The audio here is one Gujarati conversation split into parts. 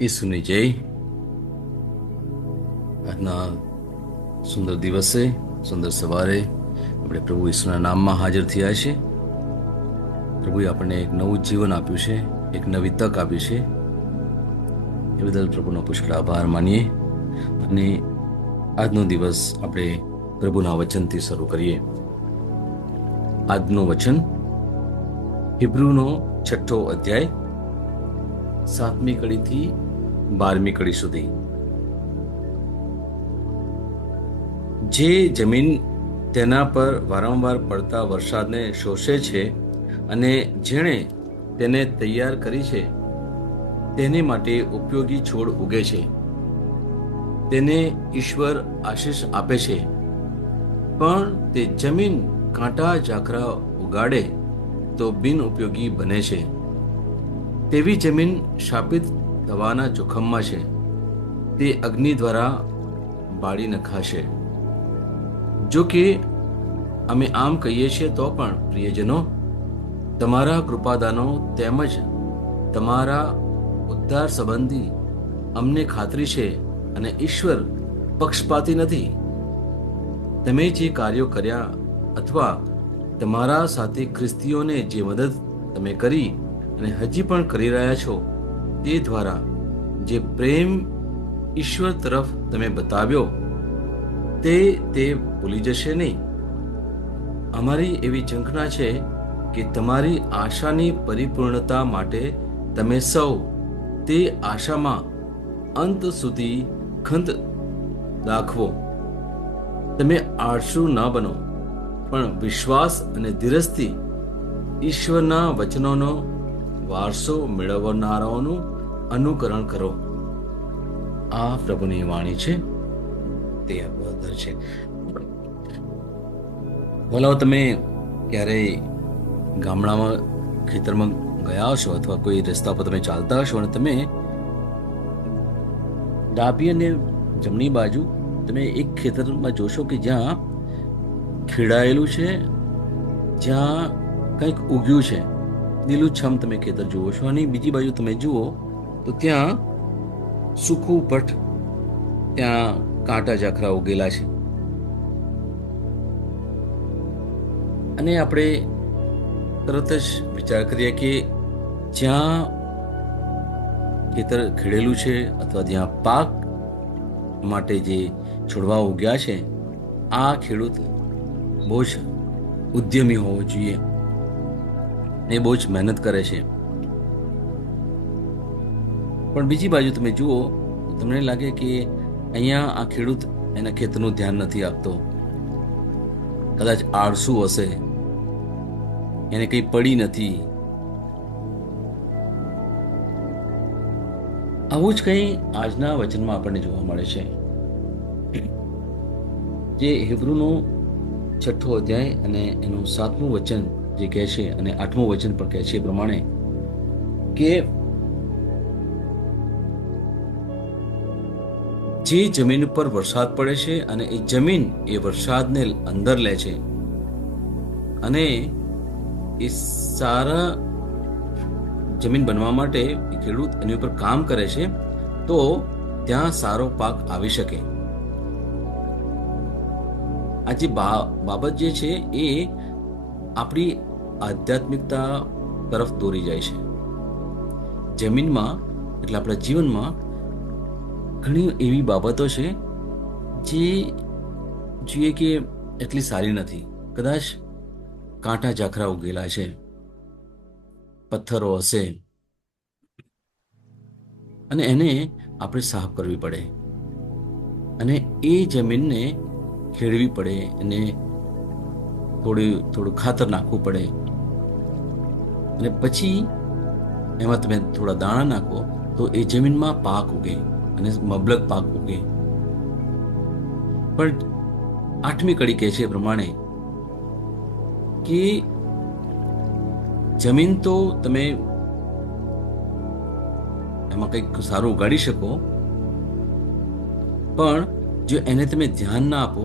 ઈસુની જય. આજના સુંદર દિવસે, સુંદર સવારે આપણે પ્રભુ ઈસુના નામમાં હાજર થયા છે. પ્રભુએ આપણને એક નવું જીવન આપ્યું છે, એક નવી તક આપી છે. એ બદલ પ્રભુનો પુષ્કળ આભાર માનીએ અને આજનો દિવસ આપણે પ્રભુના વચનથી શરૂ કરીએ. આજનું વચન હિબ્રુનો 6 અધ્યાય 7મી કડીથી 12મી કડી સુધી. જે જમીન તેના પર વારંવાર પડતા વરસાદને શોષે છે અને જેણે તેને તૈયાર કરી છે તેને માટે ઉપયોગી છોડ ઉગે છે, તેને ઈશ્વર આશીષ આપે છે. પણ તે જમીન કાંટા ઝાખરા ઉગાડે તો બિન ઉપયોગી બને છે. તેવી જમીન શાપિત થવાના જોખમમાં છે, તે અગ્નિ દ્વારા બાળી નખાશે. જો કે અમે આમ કહીએ છીએ તો પણ પ્રિયજનો, તમારા કૃપાદાનો તેમજ તમારા ઉદ્ધાર સંબંધી અમને ખાતરી છે અને ઈશ્વર પક્ષપાતી નથી. તમે જે કાર્યો કર્યા અથવા તમારા સાથે ખ્રિસ્તીઓને જે મદદ તમે કરી અને હજી પણ કરી રહ્યા છો, તે દ્વારા જે પ્રેમ ઈશ્વર તરફ તમે બતાવ્યો તે ભૂલી જશે નહીં. અમારી એવી ઝંખના છે કે તમારી આશાની પરિપૂર્ણતા માટે તમે સૌ તે આશામાં અંત સુધી ખંત દાખવો. તમે આળસુ ન બનો, પણ વિશ્વાસ અને ધીરજથી ઈશ્વરના વચનોનો વારસો મેળવનારાઓનું અનુકરણ કરો. આ પ્રભુની વાણી છે, તે આપણા છે. ભલાઓ તમે ક્યારેય ગામડામાં ખેતરમાં ગયા હશો અથવા કોઈ રસ્તા પર તમે ચાલતા હશો અને તમે ડાબી અને જમણી બાજુ તમે એક ખેતરમાં જોશો કે જ્યાં ખેડાયેલું છે, જ્યાં કંઈક ઉગ્યું છે, લીલુંછમ તમે ખેતર જુઓ છો. અને બીજી બાજુ તમે જુઓ તો ત્યાં સૂકું પટ, ત્યાં કાંટા ઝાખરા ઉગેલા છે. અને આપણે તરત જ વિચાર કરીએ કે જ્યાં ખેતર ખેડેલું છે અથવા જ્યાં પાક માટે જે છોડવા ઉગ્યા છે, આ ખેડૂત બહુ જ ઉદ્યમી હોવો જોઈએ, એ બહુ જ મહેનત કરે છે. પણ બીજી બાજુ તમે જુઓ તો તમને લાગે કે અહીંયા આ ખેડૂત એના ખેતરનું ધ્યાન નથી આપતો, કદાચ આળસુ હશે, એને કંઈ પડી નથી. આવું જ કંઈ આજના વચનમાં આપણને જોવા મળે છે. જે હિબ્રુનો 6 અધ્યાય અને એનું 7મું વચન જે કહે છે અને 8મું વચન પણ કહે છે એ પ્રમાણે કે જે જમીન પર વરસાદ પડે છે અને એ જમીન એ વરસાદને અંદર લે છે અને એ સારા જમીન બનવા માટે ખેડૂત એની ઉપર કામ કરે છે, તો ત્યાં સારો પાક આવી શકે. આ જે બાબત જે છે એ આપણી આધ્યાત્મિકતા તરફ દોરી જાય છે. જમીનમાં એટલે આપણા જીવનમાં ઘણી એવી બાબતો છે જે જોઈએ કે એટલી સારી નથી. કદાચ કાંટા ઝાખરા ઉગેલા છે, પથ્થરો હશે, અને એને આપણે સાફ કરવી પડે અને એ જમીનને ખેડવી પડે, અને થોડું ખાતર નાખવું પડે, અને પછી એમાં તમે થોડા દાણા નાખો તો એ જમીનમાં પાક ઉગે અને મબલક પાક ઉગે. પણ 8મી કડી કહે છે એ પ્રમાણે કે જમીન તો તમે એમાં કંઈક સારું ઉગાડી શકો, પણ જો એને તમે ધ્યાન ના આપો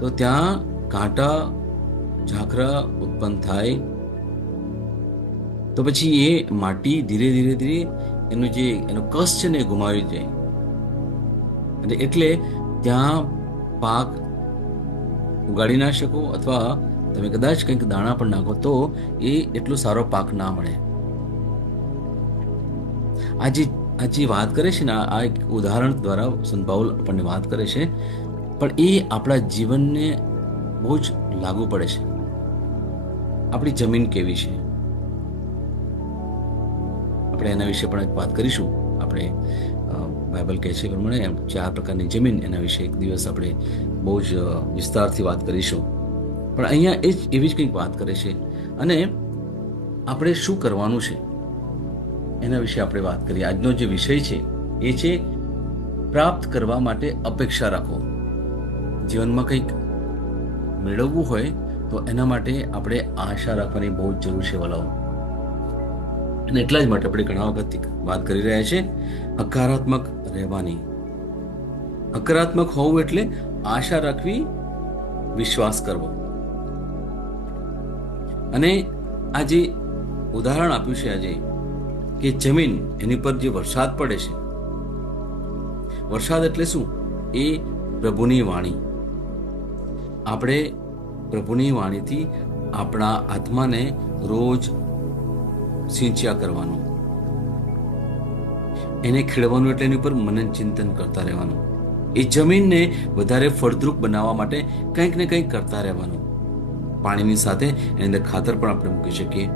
તો ત્યાં કાંટા ઝાખરા ઉત્પન્ન થાય, તો પછી એ માટી ધીરે ધીરે ધીરે એનું જે એનો કસ છે ને એ ગુમાવી જાય. અને એટલે ત્યાં પાક ઉગાડી ના શકો, અથવા તમે કદાચ કંઈક દાણા પણ નાખો તો એ એટલો સારો પાક ના મળે. આ જે વાત કરે છે ને, આ એક ઉદાહરણ દ્વારા સંત પાઉલ આપણને વાત કરે છે, પણ એ આપણા જીવનને બહુ જ લાગુ પડે છે. આપણી જમીન કેવી છે, આપણે એના વિશે પણ એક વાત કરીશું. આપણે બાઇબલ કહે છે પ્રમાણે 4 પ્રકારની જમીન, એના વિશે એક દિવસ આપણે બહુ જ વિસ્તારથી વાત કરીશું. પણ અહીંયા એવી જ કંઈક વાત કરે છે, અને આપણે શું કરવાનું છે એના વિશે આપણે વાત કરીએ. આજનો જે વિષય છે એ છે પ્રાપ્ત કરવા માટે અપેક્ષા રાખો. જીવનમાં કંઈક મેળવવું હોય તો એના માટે આપણે આશા રાખવાની બહુ જ જરૂર છે વલાઓ. અને એટલા જ માટે આપણે ઘણા વખતથી વાત કરી રહ્યા છે હકારાત્મક રહેવાની. હકારાત્મક હોવું એટલે આશા રાખવી, વિશ્વાસ કરવો. અને આ જે ઉદાહરણ આપ્યું છે આજે, કે જમીન એની પર જે વરસાદ પડે છે, વરસાદ એટલે શું? એ પ્રભુની વાણી. આપણે પ્રભુની વાણીથી આપણા આત્માને રોજ સિંચ્યા કરવાનું, એને ખેડવાનું, એટલે એની ઉપર મનન ચિંતન કરતા રહેવાનું. એ જમીનને વધારે ફળદ્રુપ બનાવવા માટે કંઈક ને કંઈક કરતા રહેવાનું. પાણીની સાથે એની અંદર ખાતર પણ આપણે મૂકી શકીએ.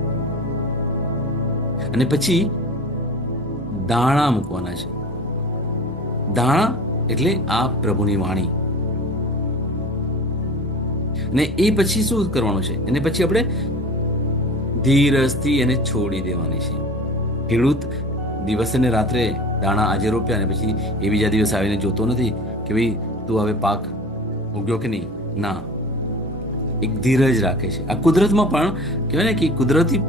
અને પછી દાણા મૂકવાના છે. દાણા એટલે આ પ્રભુની વાણી. અને એ પછી શું કરવાનું છે? એને પછી આપણે ધીરજથી એને છોડી દેવાની છે. ખેડૂત દિવસે ને રાત્રે દાણા આજે રોપ્યા અને પછી એ બીજા દિવસ આવીને જોતો નથી કે ભાઈ તું હવે પાક ઉગ્યો કે નહીં. ના, એક ધીરજ રાખે છે. આ કુદરતમાં પણ કહેવાય ને કે કુદરતી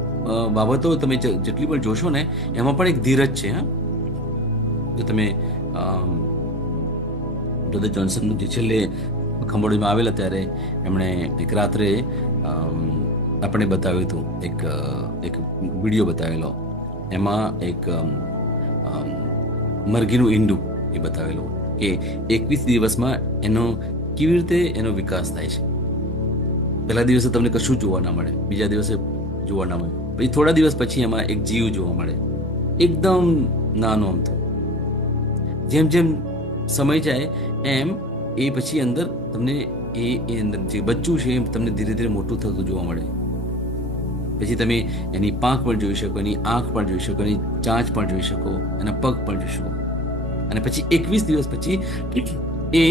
બાબતો તમે જેટલી પણ જોશો ને, એમાં પણ એક ધીરજ છે. હા, જો તમે બ્રધર જોન્સનનું જે છેલ્લે ખંભોળીમાં આવેલા ત્યારે એમણે એક રાત્રે આપણે બતાવ્યું હતું, એક વિડીયો બતાવેલો. એમાં એક મરઘીનું ઈંડું એ બતાવેલું કે 21 દિવસમાં એનો કેવી રીતે એનો વિકાસ થાય છે. પહેલા દિવસે તમને કશું જોવા ના મળે, બીજા દિવસે જોવા ના મળે, પછી થોડા દિવસ પછી એમાં એક જીવ જોવા મળે, એકદમ નાનો અમથો. જેમ જેમ સમય જાય એમ એ પછી અંદર તમને એ અંદર જે બચ્ચું છે એ તમને ધીરે ધીરે મોટું થતું જોવા મળે. પછી તમે એની પાંખ પણ જોઈ શકો, એની આંખ પણ જોઈ શકો, એની ચાંચ પણ જોઈ શકો, એના પગ પણ જોઈ શકો. અને પછી 21 દિવસ પછી એ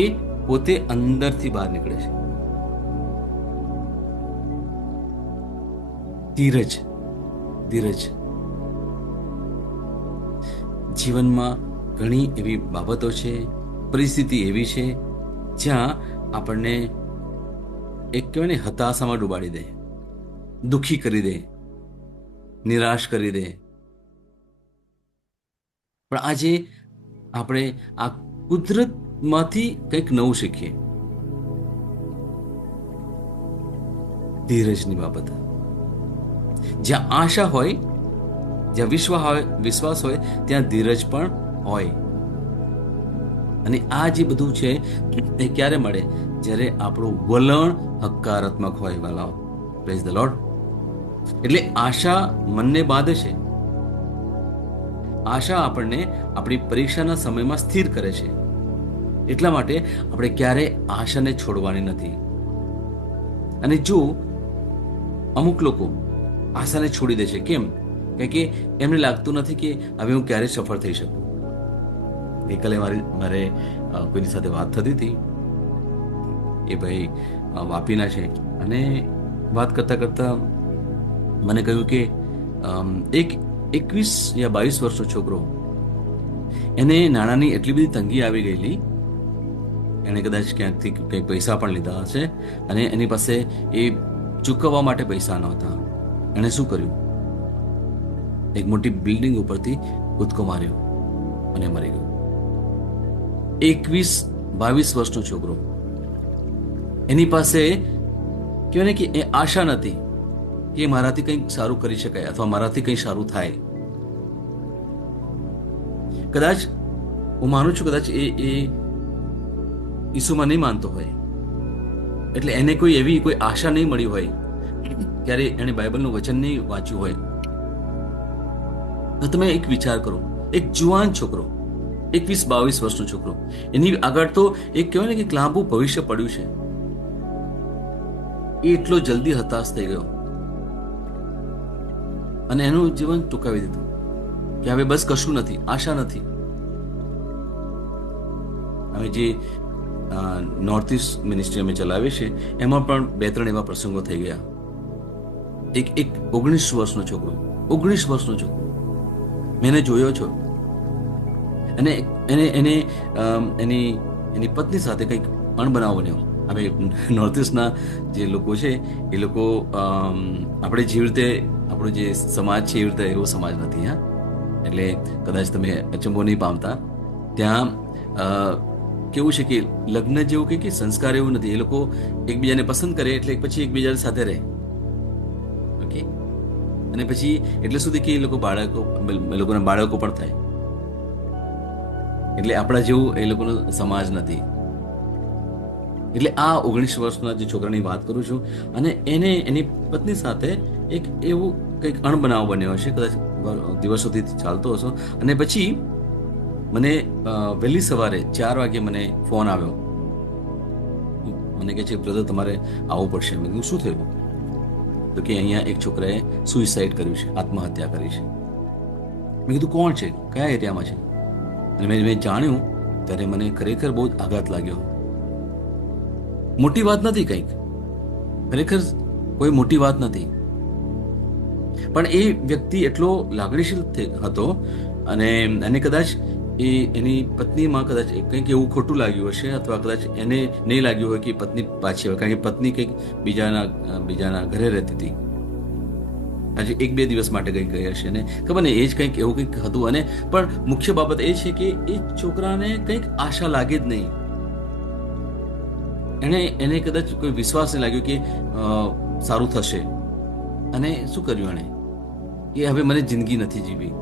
પોતે અંદરથી બહાર નીકળે છે. ધીરજ, ધીરજ. જીવનમાં ઘણી એવી બાબતો છે, પરિસ્થિતિ એવી છે જ્યાં આપણને એક કહેવાય ને હતાશામાં ડૂબાડી દે, દુઃખી કરી દે, નિરાશ કરી દે. પણ આજે આપણે આ કુદરતમાંથી કંઈક નવું શીખીએ. ધીરજની બાબત. જ્યાં આશા હોય, જ્યાં વિશ્વાસ હોય, ત્યાં ધીરજ પણ હોય. અને આ જે બધું છે એ ક્યારે મળે? જ્યારે આપણું વલણ હકારાત્મક હોય. વાલાઓ, પ્રેઝ ધ લોર્ડ. એટલે આશા મનને બાંધે છે. આશા આપણને આપણી પરીક્ષાના સમયમાં સ્થિર કરે છે. એટલા માટે આપણે ક્યારેય આશાને છોડવાની નથી. અને જો અમુક લોકો આશાને છોડી દે છે, કેમ? કારણ કે એમને લાગતું નથી કે હવે હું ક્યારે સફળ થઈ શકું. ગઈકાલે મારે કોઈની સાથે વાત થતી હતી. એ ભાઈ વાપીના છે, અને વાત કરતા કરતા મને કહ્યું કે એક 21 યા 22 વર્ષનો છોકરો, એને નાણાંની એટલી બધી તંગી આવી ગયેલી, એણે કદાચ ક્યાંકથી કંઈક પૈસા પણ લીધા હશે અને એની પાસે એ ચૂકવવા માટે પૈસા નહોતા. એણે શું કર્યું? એક મોટી બિલ્ડિંગ ઉપરથી કૂદકો માર્યો અને મરી ગયો. 21-22 વર્ષનો છોકરો. એની પાસે કહેવાય ને કે એ આશા નથી કે મારાથી કંઈક સારું કરી શકાય અથવા મારાથી કંઈ સારું થાય. કદાચ હું માનું છું કદાચ એ ઈસુમાં નહીં માનતો હોય, એટલે એને કોઈ આશા નહીં મળી હોય, ક્યારે એને બાઇબલનું વચન નહીં વાંચ્યું હોય. તો તમે એક વિચાર કરો, એક જુવાન છોકરો, 21-22 વર્ષનો છોકરો, એની આગળ તો એક કહેવાય ને કે લાંબુ ભવિષ્ય પડ્યું છે. એ એટલો જલ્દી હતાશ થઈ ગયો અને એનું જીવન ટૂંકાવી દીધું કે હવે બસ કશું નથી, આશા નથી. હવે જે નોર્થ ઇસ્ટ મિનિસ્ટ્રી અમે ચલાવીએ છીએ એમાં પણ 2-3 એવા પ્રસંગો થઈ ગયા. એક 19 વર્ષનો છોકરો, 19 વર્ષનો છોકરો મેં એને જોયો છો, અને એની પત્ની સાથે કંઈક અણબનાવ બન્યો. હવે નોર્થ ઇસ્ટના જે લોકો છે એ લોકો આપણે જેવી રીતે આપણો જે સમાજ છે એવી રીતે એવો સમાજ નથી. હા, એટલે કદાચ તમે અચંબો નહીં પામતા. ત્યાં કેવું છે કે લગ્ન જેવું કે સંસ્કાર એવું નથી. એ લોકો એકબીજાને પસંદ કરે એટલે પછી એકબીજા સાથે રહે. ઓકે, અને પછી એટલે સુધી કે એ લોકોના બાળકો પણ થાય. એટલે આપણા જેવું એ લોકોનો સમાજ નથી. એટલે આ 19 વર્ષના જે છોકરાની વાત કરું છું, અને એને એની પત્ની સાથે એક એવું કંઈક અણબનાવ બન્યો હશે, કદાચ દિવસોથી ચાલતો હશો. અને પછી મને વહેલી સવારે 4 વાગે મને ફોન આવ્યો. મને કહે છે, બ્રધર તમારે આવવું પડશે. મેં કીધું શું થયું? તો કે અહીંયા એક છોકરાએ સુઇસાઇડ કર્યું છે, આત્મહત્યા કરી છે. મેં કીધું કોણ છે, કયા એરિયામાં છે? અને મેં જાણ્યું ત્યારે મને ખરેખર બહુ જ આઘાત લાગ્યો. મોટી વાત નથી, કંઈક ખરેખર કોઈ મોટી વાત નથી, પણ એ વ્યક્તિ એટલો લાગણીશીલ હતો અને કદાચ એની પત્નીમાં કદાચ કંઈક એવું ખોટું લાગ્યું હશે, અથવા કદાચ એને નહીં લાગ્યું હોય કે પત્ની પાછી આવે, કારણ કે પત્ની કંઈક બીજાના ઘરે રહેતી હતી. આજે 1-2 દિવસ માટે કંઈક ગઈ હશે ને ખબર ને, એ જ કંઈક એવું કંઈક હતું. અને પણ મુખ્ય બાબત એ છે કે એ છોકરાને કંઈક આશા લાગે જ નહીં. એને કદાચ કોઈ વિશ્વાસ નહીં લાગ્યો કે સારું થશે. અને શું કર્યું એણે કે હવે મને જિંદગી નથી જીવી,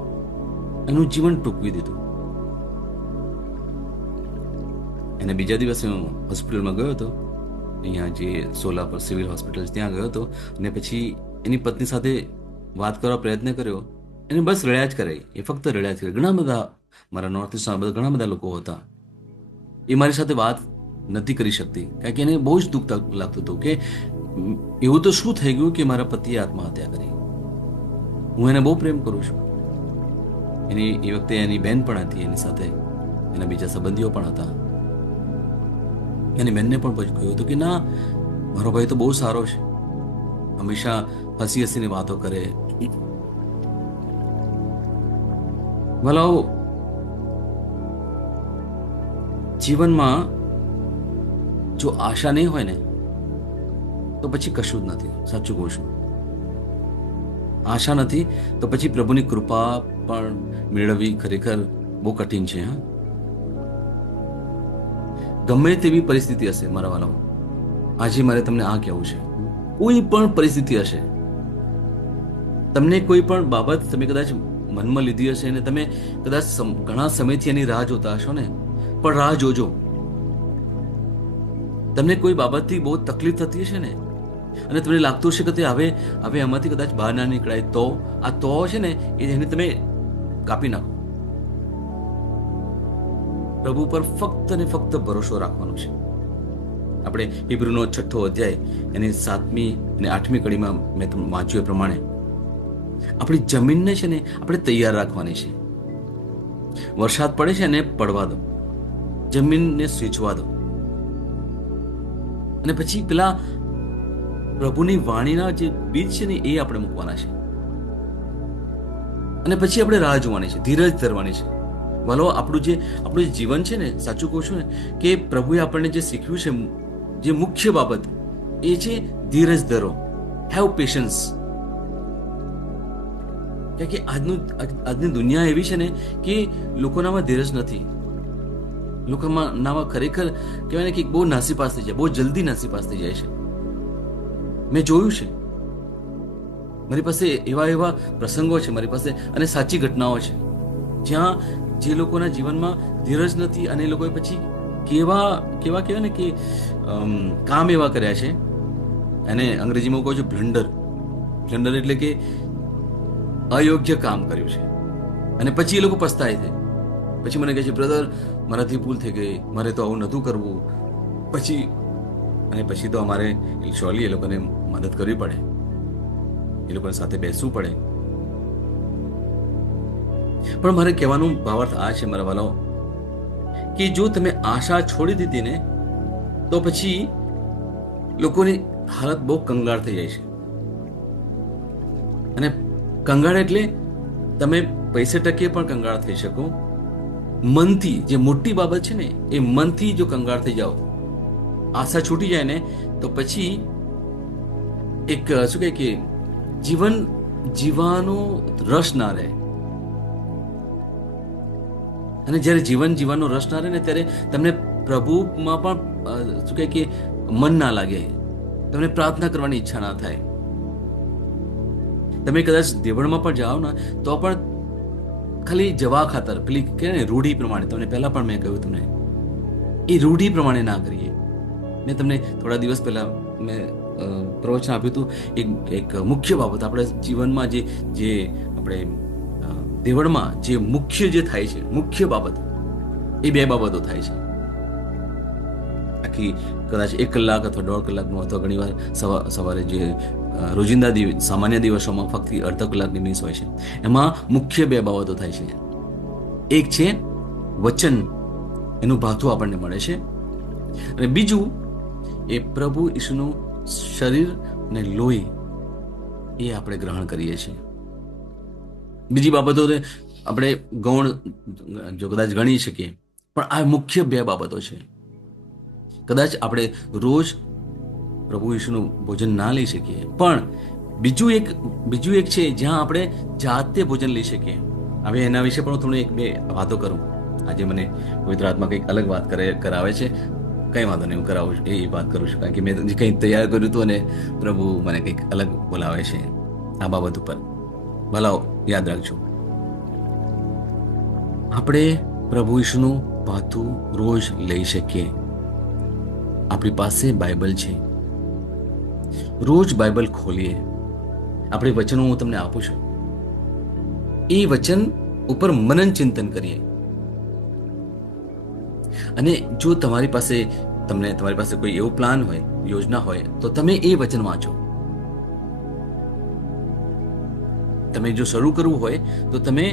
એનું જીવન ટૂંકવી દીધું. એને બીજા દિવસે હું હોસ્પિટલમાં ગયો હતો, અહીંયા જે સોલાપુર સિવિલ હોસ્પિટલ ત્યાં ગયો હતો. અને પછી એની પત્ની સાથે વાત કરવા પ્રયત્ન કર્યો. એને બસ રડ્યા જ કરે, એ ફક્ત રડ્યા જ કરે. ઘણા બધા મારા નોર્થ ઇસ્ટના ઘણા બધા લોકો હતા, એ મારી સાથે વાત નથી કરી શકતી, કારણ કે એને બહુ જ દુઃખ લાગતું હતું કે એવું તો શું થઈ ગયું કે મારા પતિએ આત્મહત્યા કરી. હું એને બહુ પ્રેમ કરું છું. એ વખતે એની બહેન પણ હતી, એની સાથે એના બીજા સંબંધીઓ પણ હતા. એની બહેનને પણ કહ્યું હતું કે ના, મારો ભાઈ તો બહુ સારો છે, હંમેશા હસી હસીને વાતો કરે. ભલાઓ, જીવનમાં જો આશા નહીં હોય ને તો પછી કશું જ નથી. સાચું કહું છું, આશા નથી તો પછી પ્રભુની કૃપા પણ મેળવવી ખરેખર બહુ કઠિન છે. હા, ગમે તેવી પરિસ્થિતિ હશે મારા વાલાઓ, આજે મારે તમને આ કહેવું છે, કોઈ પણ પરિસ્થિતિ હશે, તમને કોઈ પણ બાબત તમે કદાચ મનમાં લીધી હશે અને તમે કદાચ ઘણા સમયથી એની રાહ જોતા હશો ને, પણ રાહ જોજો. તમને કોઈ બાબતથી બહુ તકલીફ થતી હશે ને, અને તમને લાગતું હશે કે હવે આમાંથી કદાચ બહાર ના નીકળાય, તો આ તો છે ને એને તમે કાપી નાખો. પ્રભુ પર ફક્ત ને ફક્ત ભરોસો રાખવાનો છે. આપણે હિબ્રુનો 6થો અધ્યાય એની 7મી અને 8મી કડીમાં મેં તમને વાંચ્યું એ પ્રમાણે આપણી જમીનને છે ને આપણે તૈયાર રાખવાની છે. વરસાદ પડે છે ને પડવા દો, જમીનને સિંચવા દો, અને પછી પેલા પ્રભુની વાણીના જે બીજ છે ને એ આપણે મૂકવાના છે. અને પછી આપણે રાહ જોવાની છે, ધીરજ ધરવાની છે. વાલો, આપણું જે જીવન છે ને, સાચું કહું છું ને કે પ્રભુએ આપણને જે શીખ્યું છે, જે મુખ્ય બાબત એ છે ધીરજ ધરો, હેવ પેશન્સ. કારણ કે આજની દુનિયા એવી છે ને કે લોકોનામાં ધીરજ નથી. લોકોનામાં ખરેખર કહેવાય ને કે બહુ નાસીપાસ થઈ જાય, બહુ જલ્દી નાસીપાસ થઈ જાય છે. મેં જોયું છે, મારી પાસે એવા પ્રસંગો છે મારી પાસે, અને સાચી ઘટનાઓ છે જ્યાં જે લોકોના જીવનમાં ધીરજ નથી અને એ લોકોએ પછી કેવા કેવા કહેવાય ને કે કામ એવા કર્યા છે, અને અંગ્રેજીમાં કહું છું બ્લન્ડર એટલે કે અયોગ્ય કામ કર્યું છે, અને પછી એ લોકો પસ્તાય છે. પછી મને કહે છે, બ્રધર મારાથી ભૂલ થઈ ગઈ, મારે તો આવું નહોતું કરવું. પછી તો અમારે શ્યોરલી એ લોકોને મદદ કરવી પડે, એ લોકોની સાથે બેસવું પડે. પણ મારે કહેવાનું ભાવાર્થ આ છે મારા વાલાઓ, કે જો તમે આશા છોડી દીધી ને તો પછી લોકોની હાલત બહુ કંગાળ થઈ જાય છે. અને કંગાળ એટલે તમે પૈસે ટકે પણ કંગાળ થઈ શકો. મનથી, જે મોટી બાબત છે ને, એ મનથી જો કંગાળ થઈ જાઓ, આશા છૂટી જાય ને, તો પછી એક શું કહે કે જીવન જીવવાનો રસ ના રહે. અને જ્યારે જીવન જીવવાનો રસ ના રહે ને, ત્યારે તમને પ્રભુમાં પણ શું કહે કે મન ના લાગે, તમને પ્રાર્થના કરવાની ઈચ્છા ના થાય. તમે કદાચ દેવળમાં પણ જાઓ ને તો પણ ખાલી જવા ખાતર, પેલી કે ને રૂઢી પ્રમાણે, તમને પહેલા પણ મેં કહ્યું તમને, એ રૂઢી પ્રમાણે ના કરીએ. મેં તમને થોડા દિવસ પહેલા મેં પ્રવચન આપ્યું હતું. એક મુખ્ય બાબત આપણે જીવનમાં જે આપણે દેવળમાં જે મુખ્ય જે થાય છે, મુખ્ય બાબત, એ બે બાબતો થાય છે. આખી કદાચ 1 કલાક અથવા 1.5 કલાકનું, અથવા ઘણીવાર સવારે જે રોજિંદા સામાન્ય દિવસોમાં ફક્ત અડધો કલાકની મિસ હોય છે, એમાં મુખ્ય બે બાબતો થાય છે. એક છે વચન, એનું ભાથું આપણને મળે છે, અને બીજું એ પ્રભુ ઈસુનું શરીર અને લોહી, એ આપણે ગ્રહણ કરીએ છીએ. બીજી બાબતો આપણે ગૌણ જો કદાચ ગણી શકીએ, પણ આ મુખ્ય બે બાબતો છે. કદાચ આપણે રોજ પ્રભુ ઈસુનું ભોજન ના લઈ શકીએ, પણ બીજું એક છે જ્યાં આપણે જાતે ભોજન લઈ શકીએ. હવે એના વિશે પણ હું થોડી 1-2 વાતો કરું. આજે મને પવિત્ર આત્મા કંઈક અલગ વાત કરાવે છે. કંઈ વાંધો નહીં, હું કરાવું, એ વાત કરું છું, કારણ કે મેં કંઈક તૈયાર કર્યું હતું અને પ્રભુ મને કંઈક અલગ બોલાવે છે આ બાબત ઉપર. ભલાઓ યાદ રાખજો, આપણે પ્રભુ ઈસુનું ભાથું રોજ લઈ શકીએ. આપણી પાસે બાઇબલ છે, રોજ બાઇબલ ખોલીએ. આપણે વચનો હું તમને આપું છું, એ વચન ઉપર મનન ચિંતન કરીએ. અને જો તમારી પાસે કોઈ એવો પ્લાન હોય, યોજના હોય, તો તમે એ વચન વાંચો. તમે જો શરૂ કરવું હોય તો તમે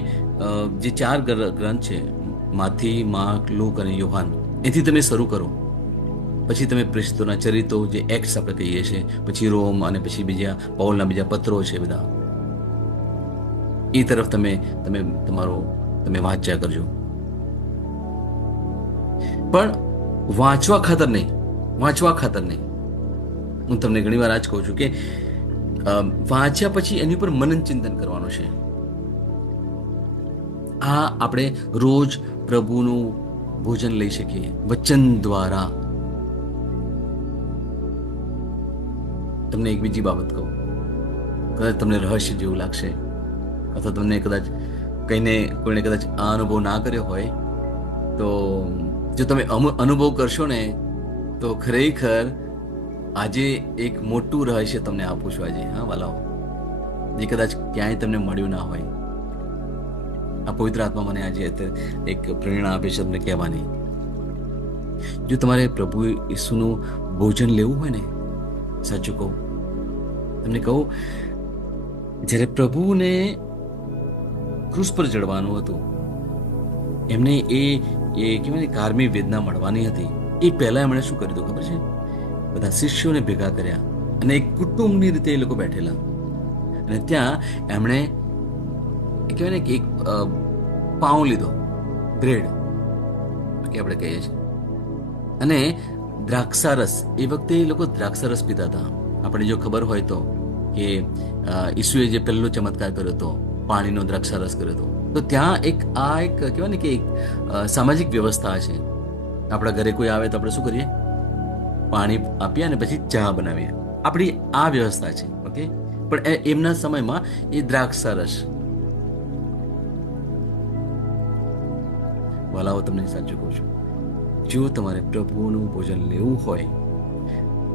જે 4 ગ્રંથ છે, માથી, માર્ક, લૂક અને યોહાન, એથી તમે શરૂ કરો. પછી તમે પ્રેરિતોના ચરિત્રો, જે એક્ટ્સ આપણે કહીએ છીએ, પછી રોમ, અને પછી પૌલના બીજા પત્રો છે બધા, એ તરફ તમે વાંચ્યા કરજો. પણ વાંચવા ખાતર નહીં. હું તમને ઘણી વાર આજ કહું છું કે વાંચ્યા પછી એની ઉપર મનન ચિંતન કરવાનું છે. આ આપણે રોજ પ્રભુનું ભોજન લઈ શકીએ વચન દ્વારા. તમને એક બીજી બાબત કહું, કદાચ તમને રહસ્ય જેવું લાગશે, અથવા તમને કદાચ કોઈને કદાચ આ અનુભવ ના કર્યો હોય, તો જો તમે અનુભવ કરશો ને, તો ખરેખર આજે એક મોટું રહસ્ય તમને આપું છું આજે, હા વાલાઓ, જે કદાચ ક્યાંય તમને મળ્યું ના હોય. આ પવિત્ર આત્મા મને આજે એક પ્રેરણા આપે છે તમને કહેવાની. જો તમારે પ્રભુ ઈસુનું ભોજન લેવું હોય ને, સાચું કહું તમને, જ્યારે પ્રભુને ક્રૂસ પર ચડવાનું હતું, એમને એ કહેવાય કારમી વેદના મળવાની હતી, એ પહેલા એમણે શું કર્યું હતું ખબર છે? બધા શિષ્યોને ભેગા કર્યા અને એક કુટુંબની રીતે એ લોકો બેઠેલા, અને ત્યાં એમણે કહેવાય ને કે એક પાઉં લીધો, બ્રેડ કે આપણે કહીએ છીએ, અને દ્રાક્ષારસ. એ વખતે એ લોકો દ્રાક્ષારસ પીતા હતા. આપણે જો ખબર હોય તો કે ઈસુએ જે પહેલો ચમત્કાર કર્યો હતો, પાણીનો દ્રાક્ષારસ કર્યો હતો, તો ત્યાં એક કહેવાય ને કે એક સામાજિક વ્યવસ્થા છે. આપણા ઘરે કોઈ આવે તો આપણે શું કરીએ? પાણી આપીએ અને પછી ચા બનાવીએ. આપણી આ વ્યવસ્થા છે, ઓકે. પણ એમના સમયમાં એ દ્રાક્ષારસ, વાલાઓ, તમને સાચું કહું છું, જો તમારે પ્રભુનું ભોજન લેવું હોય,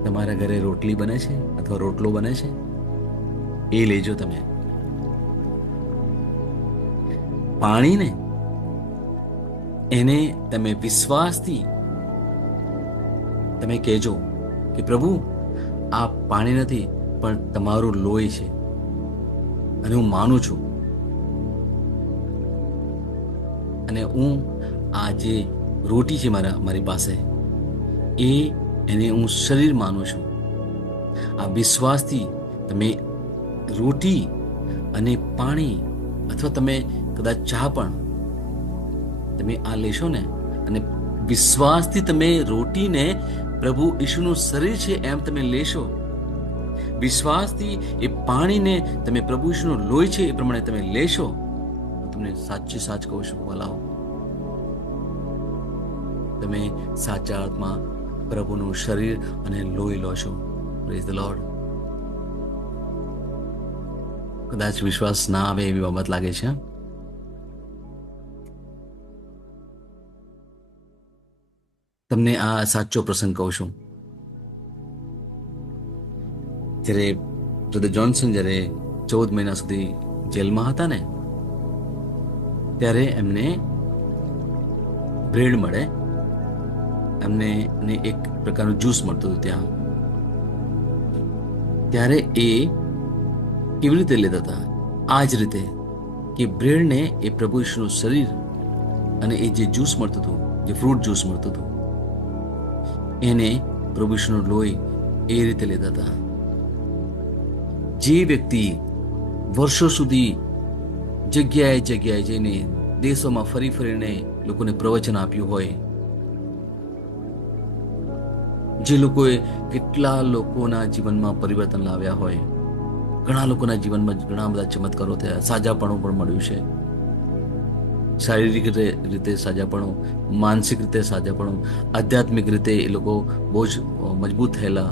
તમારા ઘરે રોટલી બને છે અથવા રોટલો બને છે, એ લેજો. તમે પાણીને એને તમે વિશ્વાસથી તમે કહેજો કે પ્રભુ, આ પાણી નથી પણ તમારું લોહી છે, અને હું માનું છું, અને હું આ જે રોટી છે મારી પાસે, એને હું શરીર માનું છું. આ વિશ્વાસથી તમે રોટી અને પાણી અથવા તમે કદાચ ચા પણ તમે આ લેશો ને, અને વિશ્વાસથી તમે રોટીને પ્રભુ ઈશુનું શરીર છે એમ તમે લેશો, વિશ્વાસથી એ પાણીને તમે પ્રભુ ઈશુનું લોહી છે એ પ્રમાણે તમે લેશો, તમને સાચી સાચ કહું છું વાલાઓ, તમે સાચા અર્થમાં પ્રભુનું શરીર અને લોહી લો છો. Praise the lord. કદાચ વિશ્વાસ ના આવે એવી બાબત લાગે છે. તમને આ સાચો પ્રસંગ કહું છું. જ્યારે બ્રધર જોન્સન જ્યારે 14 મહિના સુધી જેલમાં હતા ને, ત્યારે એમને બ્રેડ મળે, એમને એક પ્રકારનું જ્યુસ મળતું હતું ત્યાં. ત્યારે એ કેવી રીતે લેતા હતા? આ જ રીતે કે બ્રેડને એ પ્રભુ ઈશુનું શરીર અને એ જે જ્યુસ મળતું હતું, જે ફ્રૂટ જ્યુસ મળતું હતું, એને પ્રભુ ઈશુનું લોહી એ રીતે લેતા હતા. જે વ્યક્તિ વર્ષો સુધી જગ્યાએ જગ્યાએ જઈને દેશોમાં ફરી ફરીને લોકોને પ્રવચન આપ્યું હોય, જે લોકોએ કેટલા લોકોના જીવનમાં પરિવર્તન લાવ્યા હોય, ઘણા લોકોના જીવનમાં ઘણા બધા ચમત્કારો થયા, સાજાપણું પણ મળ્યું છે, શારીરિક રીતે સાજાપણું, માનસિક રીતે સાજાપણું, આધ્યાત્મિક રીતે એ લોકો બહુ જ મજબૂત થયેલા,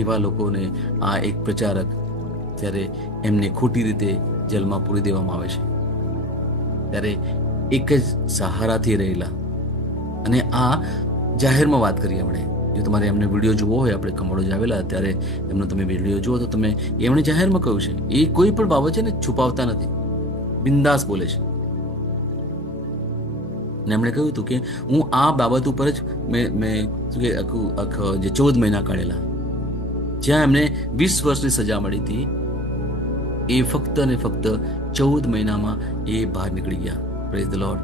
એવા લોકોને આ એક પ્રચારક જ્યારે એમને ખોટી રીતે જેલમાં પૂરી દેવામાં આવે છે, ત્યારે એક જ સહારાથી રહેલા, અને આ જાહેરમાં વાત કરીએ આપણે. જો તમારે એમને વિડીયો જોવો હોય, આપણે કમળોજ આવેલા ત્યારે એમનો તમે વિડીયો જુઓ તો તમે એમણે જાહેરમાં કહ્યું છે, એ કોઈ પણ બાબત છે ને છુપાવતા નથી, બિંદાસ બોલે છે. અને એમણે કહ્યું હતું કે હું આ બાબત ઉપર જ મેં શું કે આખું જે 14 મહિના કાઢેલા, જ્યાં એમને 20 વર્ષની સજા મળી હતી, એ ફક્ત ને ફક્ત 14 મહિનામાં એ બહાર નીકળી ગયા. Praise the lord.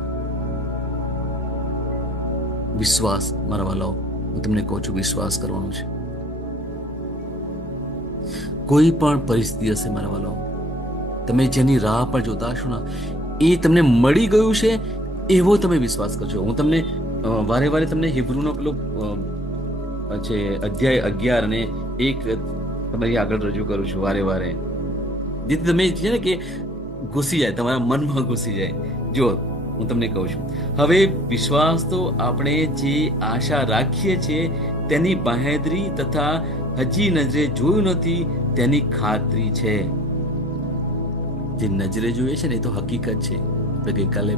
વિશ્વાસ મારા વાલાઓ, હું તમને કહું છું, વિશ્વાસ કરવાનો છે. કોઈ પણ પરિસ્થિતિ હશે મારા વાલાઓ, તમે જેની રાહ પર જોતા હશો ને, એ તમને મળી ગયું છે એવો તમે વિશ્વાસ કરજો. હું તમને વારે વારે તમને હિબ્રુનો પેલો છે અધ્યાય 11 અને 1 તમારી આગળ રજૂ કરું છું વારે વારે, જેથી તમે છે ને કે ઘૂસી જાય, તમારા મનમાં ઘૂસી જાય. જો હું તમને કહું છું, હવે વિશ્વાસ તો આપણે જે આશા રાખીએ છીએ તેની બાહેધરી તથા હજી નજરે જોયું નથી તેની ખાતરી છે. જે નજરે જોઈએ છે ને એ તો હકીકત છે, આપણે ગઈકાલે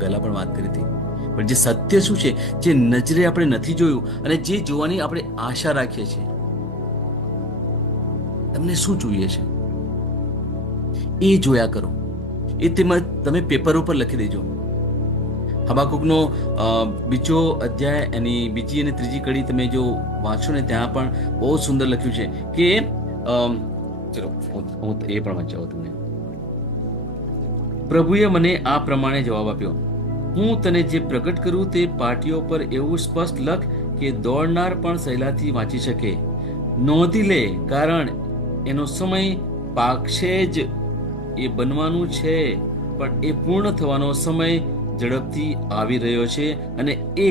પહેલા પણ વાત કરી હતી, પણ જે સત્ય શું છે, જે નજરે આપણે નથી જોયું અને જે જોવાની આપણે આશા રાખીએ છીએ, તમને શું જોઈએ છે એ જોયા કરો. એ તમે પેપર ઉપર લખી દેજો. હબાકુકનો 2 અધ્યાય એની 2 અને 3 કડી તમે જો વાંચો ને, ત્યાં પણ બહુ સુંદર લખ્યું છે કે ચલો હું એ પણ વાંચાવું તમને. પ્રભુએ મને આ પ્રમાણે જવાબ આપ્યો, હું તને જે પ્રગટ કરું તે પાટીઓ પર એવું સ્પષ્ટ લખ કે દોડનાર પણ સહેલાથી વાંચી શકે. નોંધી લે, કારણ એનો સમય પાકશે જ, એ બનવાનું છે, પણ એ પૂર્ણ થવાનો સમય ઝડપથી આવી રહ્યો છે, અને એ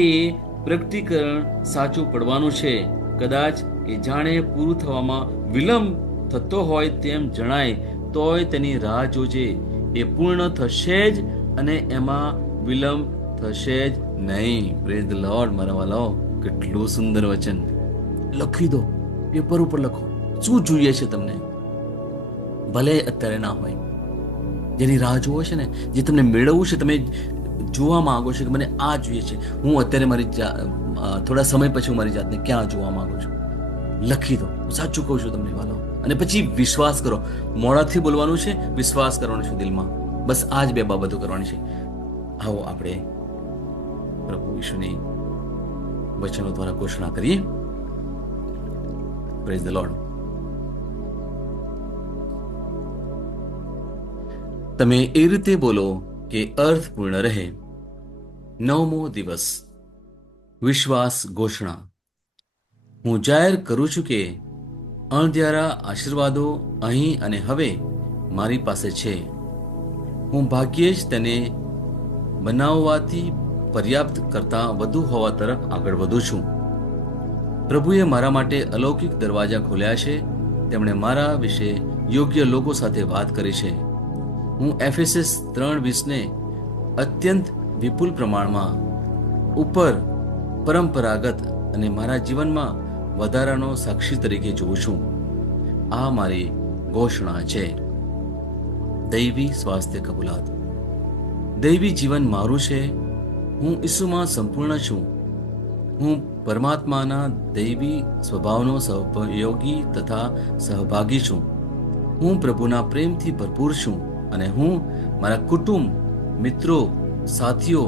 પ્રગટીકરણ સાચું પડવાનું છે. કદાચ એ જાણે પૂરું થવામાં વિલંબ થતો હોય તેમ જણાય, તોય તેની રાહ જોજે, એ પૂર્ણ થશે જ અને એમાં વિલંબ થશે જ નહીં. પ્રેઝ ધ લોર્ડ મારા વાલાઓ, કેટલું સુંદર વચન. લખી દો, પેપર ઉપર લખો, શું જોઈએ છે તમને, ભલે અત્યારે ના હોય, જેની રાહ જોવો છે ને, જે તમને મેળવવું છે, તમે જોવા માંગો છો કે મને આ જોઈએ છે, હું અત્યારે થોડા સમય પછી હું મારી જાતને ક્યાં જોવા માંગુ છું, લખી દો. હું સાચું કહું છું તમને વાલો. અને પછી વિશ્વાસ કરો. મોઢાથી બોલવાનું છે, વિશ્વાસ કરવાનો છે દિલમાં. બસ આ જ બે બાબતો કરવાની છે. આવો આપણે પ્રભુ ઈશુની વચનો દ્વારા ઘોષણા કરીએ. Praise the lord. તમે એ રીતે બોલો કે અર્થપૂર્ણ રહે. 9મો દિવસ, વિશ્વાસ ઘોષણા. હું જાહેર કરું છું કે અણધાર્યા આશીર્વાદો અહીં અને હવે મારી પાસે છે. હું ભાગ્યે જ તેને બનાવવાથી પર્યાપ્ત કરતાં વધુ હોવા તરફ આગળ વધું છું. પ્રભુએ મારા માટે અલૌકિક દરવાજા ખોલ્યા છે. તેમણે મારા વિશે યોગ્ય લોકો સાથે વાત કરી છે. હું એફેસસ 3:20 અત્યંત વિપુલ પ્રમાણમાં ઉપર પરંપરાગત અને મારા જીવનમાં વધારાનો સાક્ષી તરીકે જોઉં છું. આ મારી ઘોષણા છે. દૈવી સ્વાસ્થ્ય કબૂલાત. દૈવી જીવન મારું છે. હું ઈસુમાં સંપૂર્ણ છું. હું પરમાત્માના દૈવી સ્વભાવનો સહયોગી તથા સહભાગી છું. હું પ્રભુના પ્રેમથી ભરપૂર છું અને હું મારા કુટુંબ, મિત્રો, સાથીઓ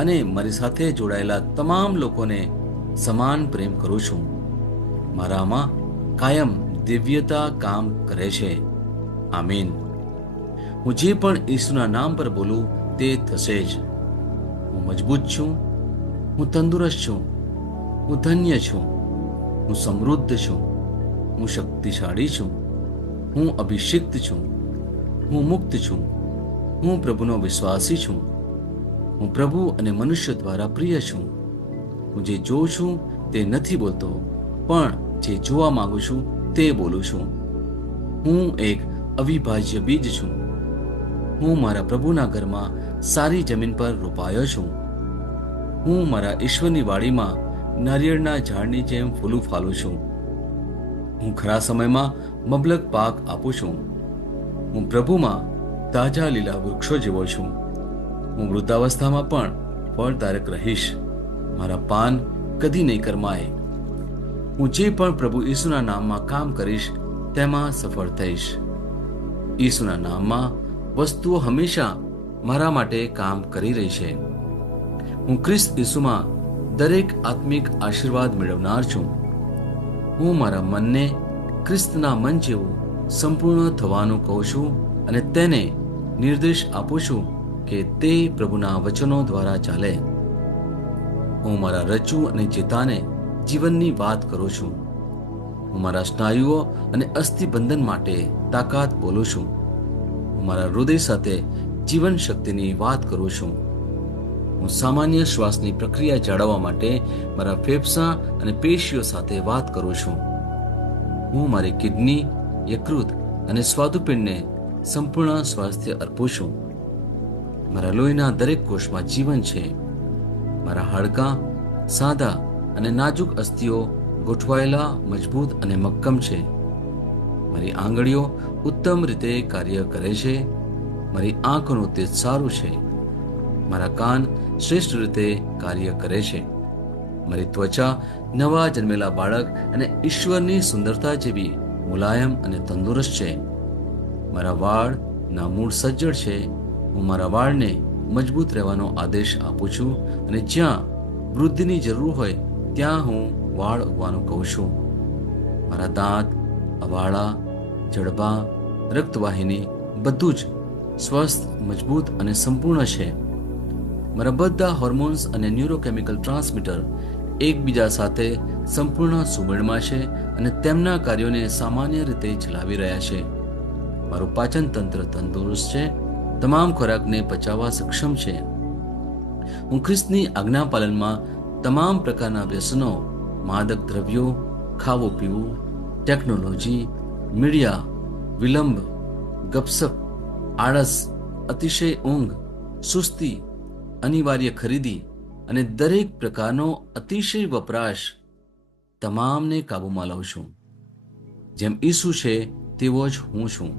અને મારી સાથે જોડાયેલા તમામ લોકોને સમાન પ્રેમ કરું છું. મારામાં કાયમ દિવ્યતા કામ કરે છે. આમીન. હું જે પણ ઈસુના નામ પર બોલું તે થશે જ. હું મજબૂત છું. હું તંદુરસ્ત છું. હું ધન્ય છું. હું સમૃદ્ધ છું. હું શક્તિશાળી છું. હું અભિષિક્ત છું. હું મુક્ત છું. હું પ્રભુનો વિશ્વાસી છું. હું પ્રભુ અને મનુષ્ય દ્વારા પ્રિય છું. હું જે જોઉં છું તે નથી બોલતો, પણ જે જોવા માંગુ છું તે બોલું છું. હું એક અવિભાજ્ય બીજ છું. હું મારા પ્રભુના ઘરમાં સારી જમીન પર રોપાયો છું. હું મારા ઈશ્વરની વાડીમાં નારિયેળના ઝાડની જેમ ફૂલું ફાલું છું. હું ખરા સમયમાં મબલક પાક આપું છું. હું પ્રભુમાં તાજા લીલા વૃક્ષો જેવો છું. હું વૃદ્ધાવસ્થામાં પણ ફળદાયક રહીશ. મારા પાન કદી નહીં કરમાય. હું જે પણ પ્રભુ ઈસુના નામમાં કામ કરીશ તેમાં સફળ થઈશ. ઈસુના નામમાં વસ્તુઓ હંમેશા મારા માટે કામ કરી રહી છે. હું ખ્રિસ્ત ઈસુમાં દરેક આત્મિક આશીર્વાદ મેળવનાર છું. હું મારા મનને ખ્રિસ્તના મન જેવું સંપૂર્ણ થવાનું કહું છું અને તેને નિર્દેશ આપું છું કે તે પ્રભુના વચનો દ્વારા ચાલે. હું મારા રજ્જુ અને ચેતાને જીવનની વાત કરું છું. હું મારા સ્નાયુઓ અને અસ્થિબંધન માટે તાકાત બોલું છું. હું મારા હૃદય સાથે જીવન શક્તિની વાત કરું છું. હું સામાન્ય શ્વાસની પ્રક્રિયા જાળવવા માટે મારા ફેફસા અને પેશીઓ સાથે વાત કરું છું. હું મારી કિડની, યકૃત અને સ્વાદુપિંડને સંપૂર્ણ સ્વાસ્થ્ય અર્પું છું. મારા લોહીના દરેક કોષમાં જીવન છે. મારા હાડકાં સાદા અને નાજુક અસ્થિઓ ગોઠવાયેલા, મજબૂત અને મક્કમ છે. મારી આંગળીઓ ઉત્તમ રીતે કાર્ય કરે છે. મારી આંખોનું તેજ સારું છે. મારા કાન શ્રેષ્ઠ રીતે કાર્ય કરે છે. મારી ત્વચા નવા જન્મેલા બાળક અને ઈશ્વરની સુંદરતા જેવી મુલાયમ અને તંદુરસ્ત છે. મારા વાળ ના મૂળ સજ્જડ છે. હું મારા વાળને મજબૂત રહેવાનો આદેશ આપું છું અને જ્યાં વૃદ્ધિની જરૂર હોય ત્યાં હું વાળ ઉગવાનું કહું છું. મારા દાંત, અવાળા, જડબા, રક્તવાહિની બધું જ સ્વસ્થ, મજબૂત અને સંપૂર્ણ છે. મારા બધા હોર્મોન્સ અને ન્યુરોકેમિકલ ટ્રાન્સમીટર એકબીજા સાથે સંપૂર્ણ સુમેળમાં છે અને તેમના કાર્યોને સામાન્ય રીતે ચલાવી રહ્યા છે. મારું પાચન તંત્ર તંદુરસ્ત છે. તમામ ખોરાકને પચાવવા સક્ષમ છે. હું ખ્રિસ્તની આજ્ઞા પાલનમાં તમામ પ્રકારના વ્યસનો, માદક દ્રવ્યો, ખાવું પીવું, ટેકનોલોજી, મીડિયા, વિલંબ, ગપસપ, આળસ, અતિશય ઊંઘ, સુસ્તી, અનિવાર્ય ખરીદી અને દરેક પ્રકારનો અતિશય વપરાશ તમામને કાબૂમાં લઉં છું. જેમ ઈસુ છે તેવો જ હું છું.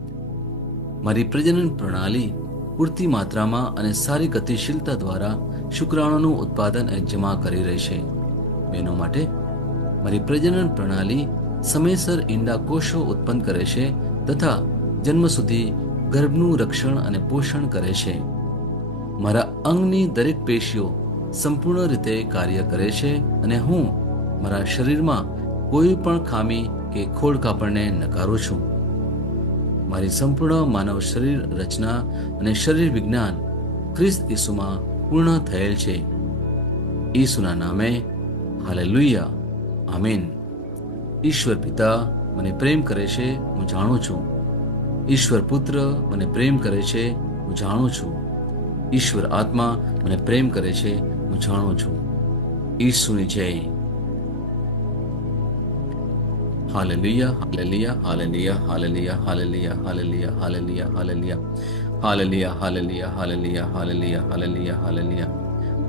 મારી પ્રજનન પ્રણાલી પૂરતી માત્રામાં અને સારી ગતિશીલતા દ્વારા શુક્રાણુનું ઉત્પાદન જમા કરી રહી છે. બહેનો માટે મારી પ્રજનન પ્રણાલી સમયસર ઈંડા કોષો ઉત્પન્ન કરે છે તથા જન્મ સુધી ગર્ભનું રક્ષણ અને પોષણ કરે છે. મારા અંગની દરેક પેશીઓ સંપૂર્ણ રીતે કાર્ય કરે છે અને હું મારા શરીરમાં કોઈ પણ ખામી કે ખોડખાપણને નકારું છું. મારી સંપૂર્ણ માનવ શરીર રચના અને શરીર વિજ્ઞાન ખ્રિસ્ત ઈસુમાં પૂર્ણ થયેલ છે. ઈસુના નામે હાલેલુયા, આમીન. ઈશ્વર પિતા મને પ્રેમ કરે છે, હું જાણું છું. ઈશ્વર પુત્ર મને પ્રેમ કરે છે, હું જાણું છું. ઈશ્વર આત્મા મને પ્રેમ કરે છે, હું જાણું છું. ઈસુની જય. Hallelujah, hallelujah, hallelujah, hallelujah, hallelujah, hallelujah, hallelujah, hallelujah, hallelujah, hallelujah, hallelujah, hallelujah, hallelujah, hallelujah.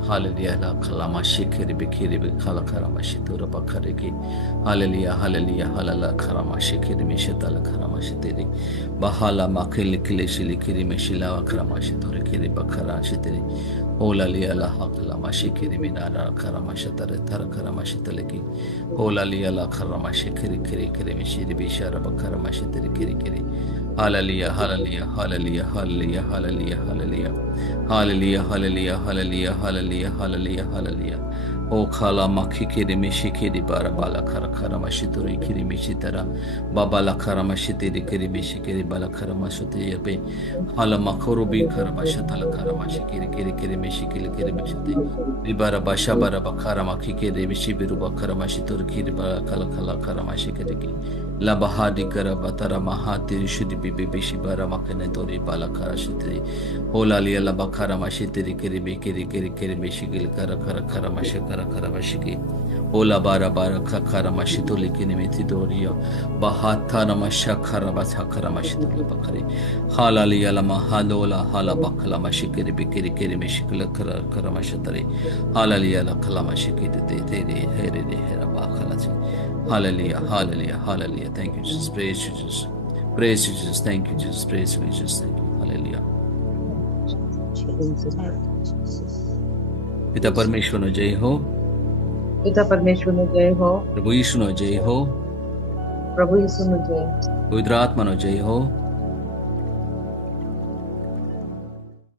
Hallelujah la kalama shikiri bikiri bikhala karama shitura bakariki. Hallelujah, hallelujah, halala karama shikiri mishita la karama shitiri. Bahala makili kili shili kiri mishila karama shitura kiri bakara shitiri. Hola liya la hakalama shikiri minara karama shitare tara karama shitaleki. Hola liya la karama shikiri kiri kiri mishiri bishara bakarama shitiri kiri kiri. Hallelujah, hallelujah, hallelujah, hallelujah, hallelujah, hallelujah. Hallelujah, hallelujah, hallelujah, hallelujah, hallelujah, hallelujah. O khala makhi kiri mishi kiri bara bala khara khara mashituri kiri mishi tara baba la khara mashitiri kiri mishi kiri bala khara mashitiri be hala makhuru bi khara mashatala khara mashi kiri kiri kiri mishi kiri mashiti ribara basha bara bakhara makhi kiri mishi biru bakhara mashituri kiri bala khala khala khara mashi kiri la bahadi kara batara mahatiri shudi bibi bishi bara makane tori bala khara shitiri hola liya la bakhara mashitiri kiri bi kiri mishi kiri kara khara khara mashi Karamashiki, Ola bara bara karamashituli kinimiti doria, Bahatha namasha karabata karamashituli bakari, Halali alama halola hala bakala mashikiri bikiri kiri mishikula karamashatari, Halali ala kalamashiki de here de hera bakalati. Hallelujah, hallelujah, hallelujah. Thank you, Jesus. Praise you, Jesus. Praise you, Jesus. Thank you, Jesus. Praise you, Jesus. Thank you. Hallelujah. पिता परमेश्वर नो जय हो. पिता परमेश्वर नो जय हो. प्रभु यीशु नो जय हो. प्रभु यीशु नो जय. पवित्र आत्मा नो जय हो.